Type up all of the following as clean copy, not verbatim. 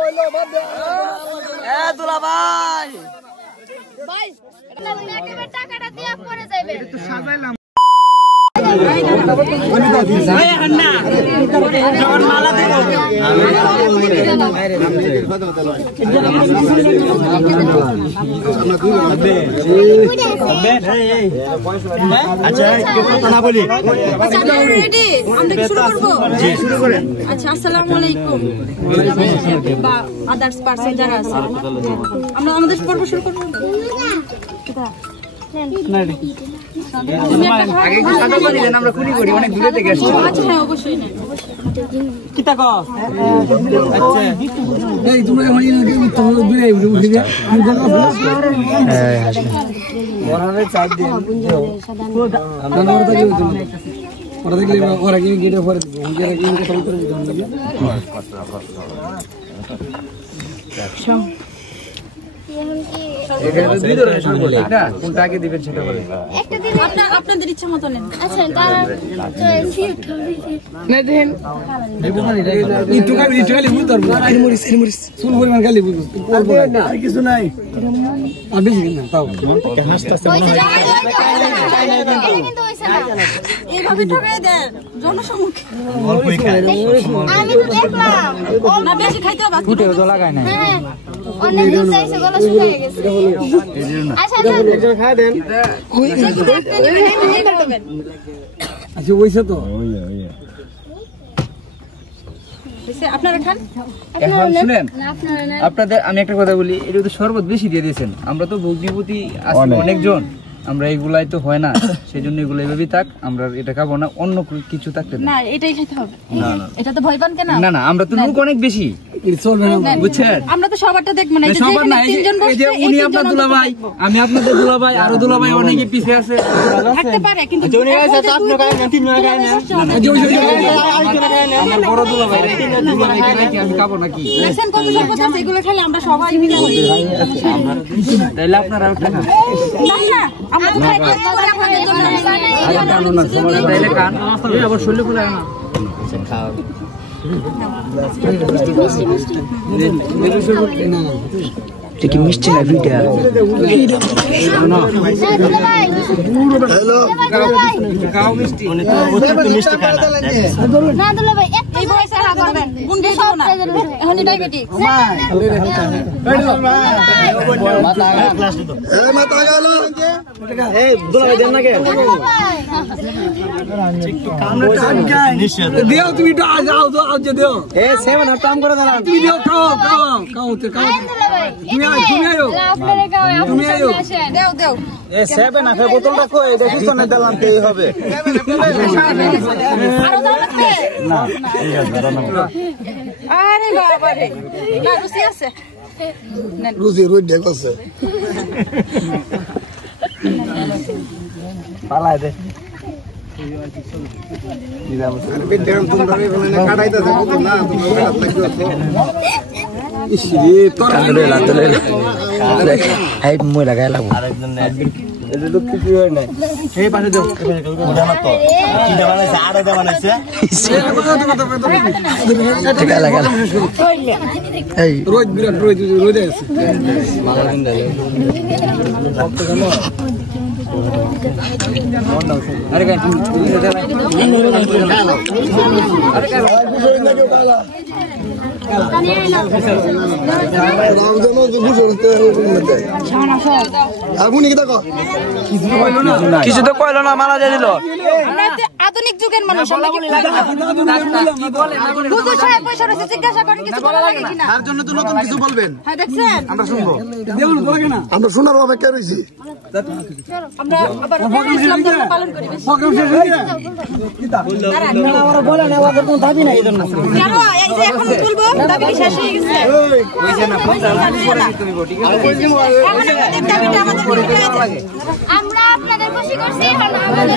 ওইলো বাদ দে দুলা ভাই টাকাটা দিয়া পরে যাইবে তো সাজাইলাম আসসালামু আলাইকুম বা আদার্স পার্সন যারা আছে আমরা আমাদের পর্ব শুরু করব আগে কি সাদা করে দেন আমরা খুনি করি অনেক দূরে থেকে আসছি আচ্ছা হ্যাঁ অবশ্যই না কি তা কও আচ্ছা এই তোমরা হই না কি তোমরা দূরে উঠে যা আমি কথা হ্যাঁ ওরারে চাপ দিন আমরা ওরা কি ওরা দেখলে ওরা কি গেটে পরে ওরা কি কথা বলতে এখানে দুই ধরনের শুরু বলি না কোনটা আগে দিবেন সেটা বলেন একটা দিন আপনাদের ইচ্ছা মতো নেন আচ্ছা তারা না দেন ইটু খালি বুঝ ধরবো মরিস শুন পরিমাণ খালি বুঝ বলবো না আর কিছু নাই আর বেশি না তাও হাসতাছে কিন্তু হইছে না এইভাবে ঠকাই দেন জনসমুখে আমি তো দেখলাম না বেশি খাইতে হবে ফুটেও তো লাগায় না হ্যাঁ অনেক দিন যাইছে গলা শুকিয়ে গেছে আচ্ছা একজন খায় দেন আচ্ছা ওইছে তো আপনারা খান এখন শুনেন আপনারা না আপনাদের আমি একটা কথা বলি এটা তো শরবত বেশি দিয়ে দিয়েছেন আমরা তো ভগ্নিপতি আসলে অনেকজন আমরা এগুলাই তো হয় না সেজন্য এগুলো এইভাবেই থাক আমরা এটা খাবো না অন্য কিছু থাকতে না এটাই খেতে হবে এটা তো ভয় পান কেন না না আমরা তো লোক অনেক বেশি চলবে না বুঝছেন আমরা তো সবারটা দেখব না এই যে সবার না তিনজন এই যে বসে উনি আপনার দুলাভাই আমি আপনাদের দুলাভাই আরো দুলাভাই অনেকে পিছে আছে থাকতে পারে কিন্তু আমার বড় দুলাভাই দুলাভাই কি আমি খাবো নাকি দেখেন কত শরবত আছে এগুলো খেলে আমরা সবাই মিলে হই তাইলে আপনারা একটা খান না আমরা তো খাইতে পরে আপনাদের জন্য তাইলে খান এই আবার শরীরে পুরো না খাও কি মিষ্টি না ভিডিও হ্যালো খাও মিষ্টি মিষ্টি খায় না না দুলা ভাই একটা এই বয়সে হা করবেন গুণ বেশি না এখনই ডায়াবেটিস এই দুলাভাই দেন না কে দেও তুমি তো যাও দেও এ সেভেন আর কাম করে দাঁড়ান তুমি দেও খাও তুমি আয়ো দেও দেও এ সেভেন আর বোতলটা কই দেখি তো না দিলাম তো এই হবে আরো দাও লাগবে না এই আছে আরে বাবা রে না রুচি আছে রুজি রুই দেখছে পালায় দে রোজ বিরাট রোজ আছে अरे काय কিছু তো কইলো না মারা দিয়ে দিল আধুনিক যুগের মানুষ বুঝো সাহেব পয়সা রয়েছে জিজ্ঞাসা করেন কিছু বলা লাগে কিনা তার জন্য তো নতুন কিছু বলবেন হ্যাঁ দেখছেন আমরা শুনবো আমরা শোনার অপেক্ষা রয়েছি আমরা আবার ইসলাম ধর্ম পালন করি বেশি বলে না ওদের কোনো দাবি নাই এজন্য কেন এই যে এখন তুলবো দাবি শেষ হয়ে গেছে ওই যে না ফোন তুমি বডি আমরা আপনাদের খুশি করছি এখন আমাদের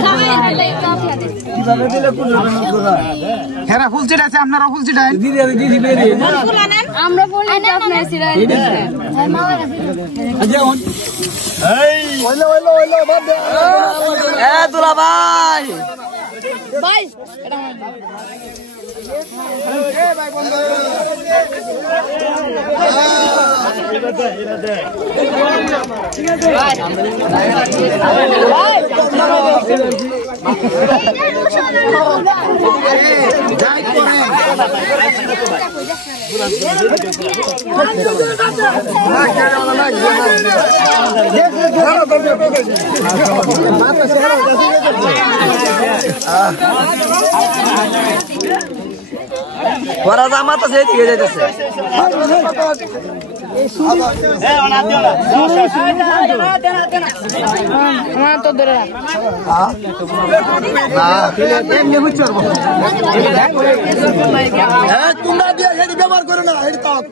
কিভাবে দিলে কোন হেরা ফুল চিট আছে আপনারা ফুল চিট আছে দিদি আমরা বলি আপনার সিরাই আচ্ছা এই ওইলো বাদ দে এ দুলা ভাই ভাই ওরা জামাত আছে এদিকে যাইতেছে তোমরা দিয়ে হেডি ব্যবহার করো না হেডি তাক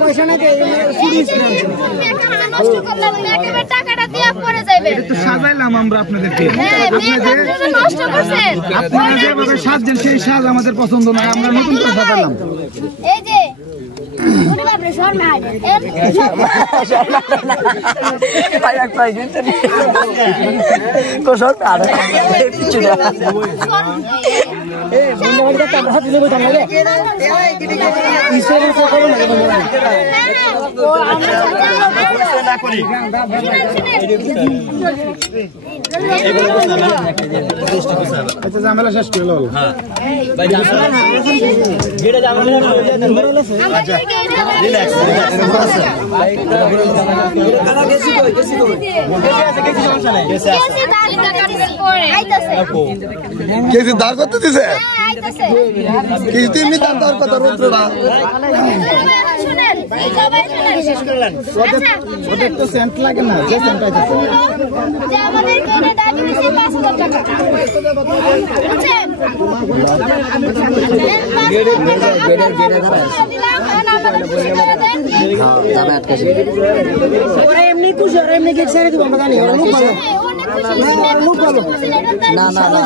পয়সা না টাকাটা দিয়ে পরে যাবে তো সাজাইলাম আমরা আপনাদেরকে নষ্ট করছেন আপনারা যেভাবে সাজছেন সেই সাজ আমাদের পছন্দ নয় আমরা নতুন করে সাজালাম এই যে ঝামেলা শেষ করে হলো কেজি দাঁড় করতে দিছে কেজি তিনটি দাঁড় করতে রোদ্রটা ওদের তো সেন্ট লাগে না যে সেন্ট আছে আমাদের এখানে দাবি হচ্ছে ৫,০০০ টাকা বুঝছেন এমনি খুশি আর এমনি কেক ছেড়ে দিব আমরা জানি ওরা লোক ভালো না না না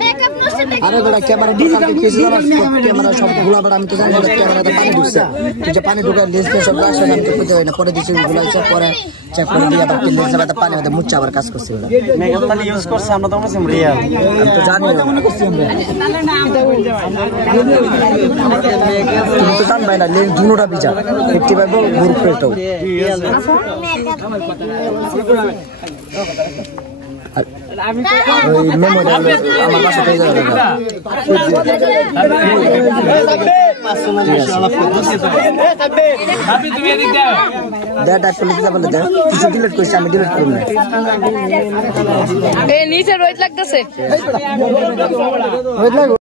মেকআপ নষ্ট আরে বড় ক্যামেরা ডিজিটাল ক্যামেরা সব গুলা বড় আমি তো জানি না ক্যামেরাতে পানি ঢুকছে যে পানি ঢুকে লেন্সে সব আসে আমি তো কইতে হয় না পরে দিছি গুলা সব পরে চেক করে দিয়ে আবার লেন্সে বাদে পানি মধ্যে মুচ্চা আবার কাজ করছে মেকআপ পানি ইউজ করছে আমরা তো মনে করি রিয়েল আমি তো জানি না মনে করছি আমরা তুমি তো জান ভাই না লেন্স দুটোটা বিচার দেখতে পাবো গ্রুপটাও মেমোরি আমার বাসা পেয়ে যাবে কিছু ডিলিট করছি আমি ডিলিট করব না নিচে রোহিত লাগতেছে